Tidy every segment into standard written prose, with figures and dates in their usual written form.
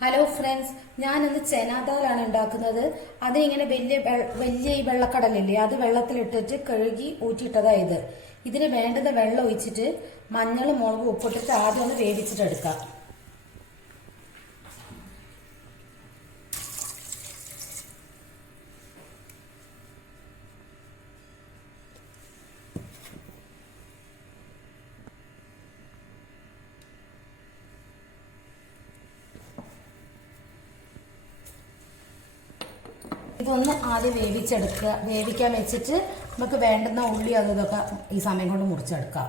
Hello friends, ഞാനിന്ന് ചെനാദാലാണ് ഉണ്ടാക്കുന്നത്. അതിനിങ്ങനെ വലിയ ഈ വെള്ളക്കടലില്ലേ, അത് വെള്ളത്തിലിട്ടിട്ട് കഴുകി ഊറ്റിയിട്ടതായത്. ഇതിന് വേണ്ടുന്ന വെള്ളം ഒഴിച്ചിട്ട് മഞ്ഞൾ മുളക് ഉപ്പിട്ടിട്ട് ആദ്യം ഒന്ന് വേവിച്ചിട്ടെടുക്കാം. ഇതൊന്ന് ആദ്യം വേവിക്കാൻ വെച്ചിട്ട് നമുക്ക് വേണ്ടുന്ന ഉള്ളി അതൊക്കെ ഈ സമയം കൊണ്ട് മുറിച്ചെടുക്കാം.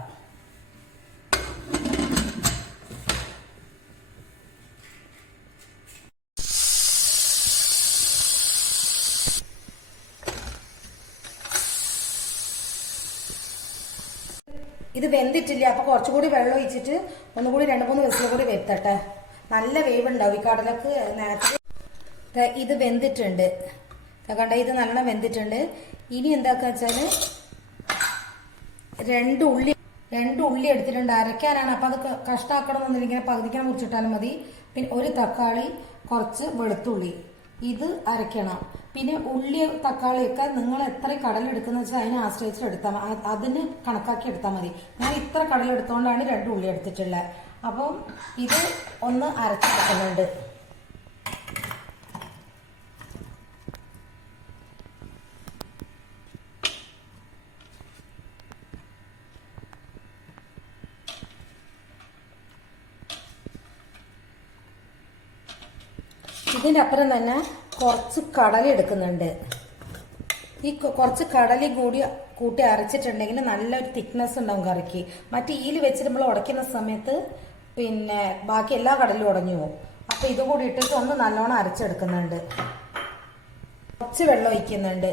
ഇത് വെന്തിട്ടില്ല, അപ്പൊ കുറച്ചുകൂടി വെള്ളം ഒഴിച്ചിട്ട് ഒന്നുകൂടി 2-3 വിസിൽ കൂടി വെത്തട്ടെ. നല്ല വേവുണ്ടാവും ഈ കടലക്ക്. നേരത്തെ ഇത് വെന്തിട്ടുണ്ട്, കണ്ട, ഇത് നല്ലോണം വെന്തിട്ടുണ്ട്. ഇനി എന്താക്കുക വെച്ചാല് രണ്ട് ഉള്ളി എടുത്തിട്ടുണ്ട്, അരയ്ക്കാനാണ്. അപ്പൊ അത് കഷ്ടാക്കണമെന്നൊന്നുമില്ല, ഇങ്ങനെ പകുതിക്കാൻ മുറിച്ചിട്ടാലും മതി. പിന്നെ ഒരു തക്കാളി, കുറച്ച് വെളുത്തുള്ളി, ഇത് അരയ്ക്കണം. പിന്നെ ഉള്ളി തക്കാളിയൊക്കെ നിങ്ങൾ എത്ര കടലെടുക്കുന്ന വെച്ചാൽ അതിനെ ആശ്രയിച്ചിട്ട് എടുത്താൽ, അതിന് കണക്കാക്കി എടുത്താൽ മതി. ഞാൻ ഇത്ര കടലെടുത്തോണ്ടാണ് 2 ഉള്ളി എടുത്തിട്ടുള്ളത്. അപ്പം ഇത് ഒന്ന് അരച്ചെടുക്കുന്നുണ്ട്. ഇതിൻ്റെ അപ്പുറം തന്നെ കുറച്ച് കടല എടുക്കുന്നുണ്ട്. ഈ കുറച്ച് കടല കൂട്ടി അരച്ചിട്ടുണ്ടെങ്കിൽ നല്ലൊരു തിക്നെസ് ഉണ്ടാവും കറിക്ക്. മറ്റേ ഈല് വെച്ചിട്ട് നമ്മൾ ഉടയ്ക്കുന്ന സമയത്ത് പിന്നെ ബാക്കി എല്ലാ കടലും ഉടഞ്ഞു പോകും. അപ്പൊ ഇതും കൂടി ഇട്ടിട്ട് ഒന്ന് നല്ലോണം അരച്ചെടുക്കുന്നുണ്ട്. കുറച്ച് വെള്ളം ഒഴിക്കുന്നുണ്ട്.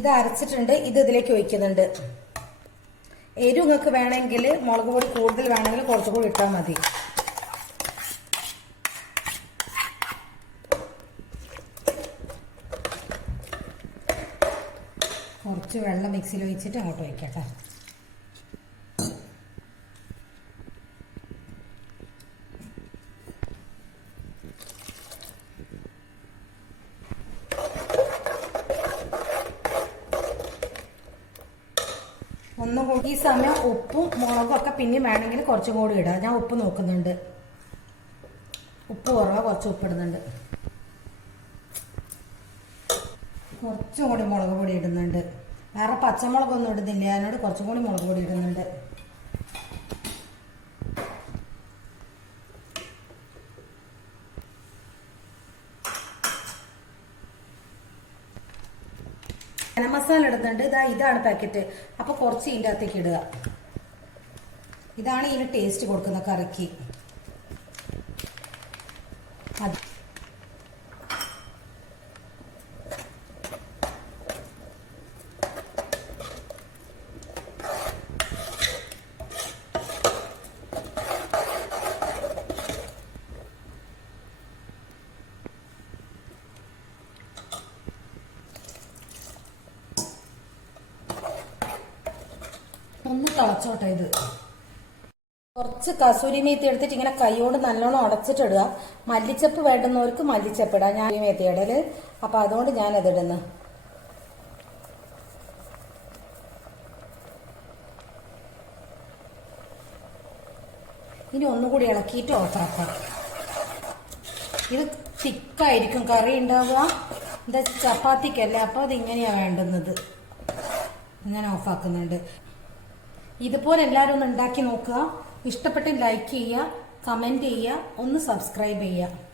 ഇത് അരച്ചിട്ടുണ്ട്, ഇത് ഇതിലേക്ക് ഒഴിക്കുന്നുണ്ട്. എരിവ് നിങ്ങൾക്ക് വേണമെങ്കിൽ മുളക് പൊടി കൂടുതൽ വേണമെങ്കിൽ കുറച്ചുകൂടി ഇട്ടാൽ മതി. കുറച്ച് വെള്ളം മിക്സിയിൽ ഒഴിച്ചിട്ട് അങ്ങോട്ട് വയ്ക്കട്ടെ. ഒന്നുകൂടി ഈ സമയം ഉപ്പും മുളകും ഒക്കെ പിന്നെ വേണമെങ്കിൽ കുറച്ചും കൂടി ഇടാം. ഞാൻ ഉപ്പ് നോക്കുന്നുണ്ട്, ഉപ്പ് കുറവാ, കുറച്ച് ഉപ്പിടുന്നുണ്ട്. കുറച്ചും കൂടി മുളക് പൊടി ഇടുന്നുണ്ട്. വേറെ പച്ചമുളകൊന്നും ഇടുന്നില്ല, അതിനോട് കുറച്ചും കൂടി മുളക് പൊടി ഇടുന്നുണ്ട്. മസാല ഇടുന്നുണ്ട്. ഇതാണ് പാക്കറ്റ്. അപ്പൊ കുറച്ച് ഇതിൻ്റെ അകത്തേക്ക് ഇടുക. ഇതാണ് ഇതിന് ടേസ്റ്റ് കൊടുക്കുന്ന കറിക്ക്. ഒന്ന് തിളച്ചോട്ടെ. ഇത് കുറച്ച് കസൂരി മേത്തി എടുത്തിട്ട് ഇങ്ങനെ കൈയോട് നല്ലോണം ഉടച്ചിട്ടിടുക. മല്ലിച്ചപ്പ് വേണ്ടുന്നവർക്ക് മല്ലിച്ചപ്പ് ഇടാം. ഞാൻ മേത്തി ഇടല്, അപ്പൊ അതുകൊണ്ട് ഞാനത് ഇടുന്നു. ഇനി ഒന്നുകൂടി ഇളക്കിയിട്ട് ഓഫാക്കാം. ഇത് തിക്കായിരിക്കും കറി ഉണ്ടാവുക. എന്താ ചപ്പാത്തിക്കല്ലേ, അപ്പൊ അത് ഇങ്ങനെയാ വേണ്ടുന്നത്. ഞാൻ ഓഫാക്കുന്നുണ്ട്. ഇതുപോലെ എല്ലാവരും ഒന്ന് ഉണ്ടാക്കി നോക്കുക. ഇഷ്ടപ്പെട്ടെങ്കിൽ ലൈക്ക് ചെയ്യുക, കമന്റ് ചെയ്യുക, ഒന്ന് സബ്സ്ക്രൈബ് ചെയ്യുക.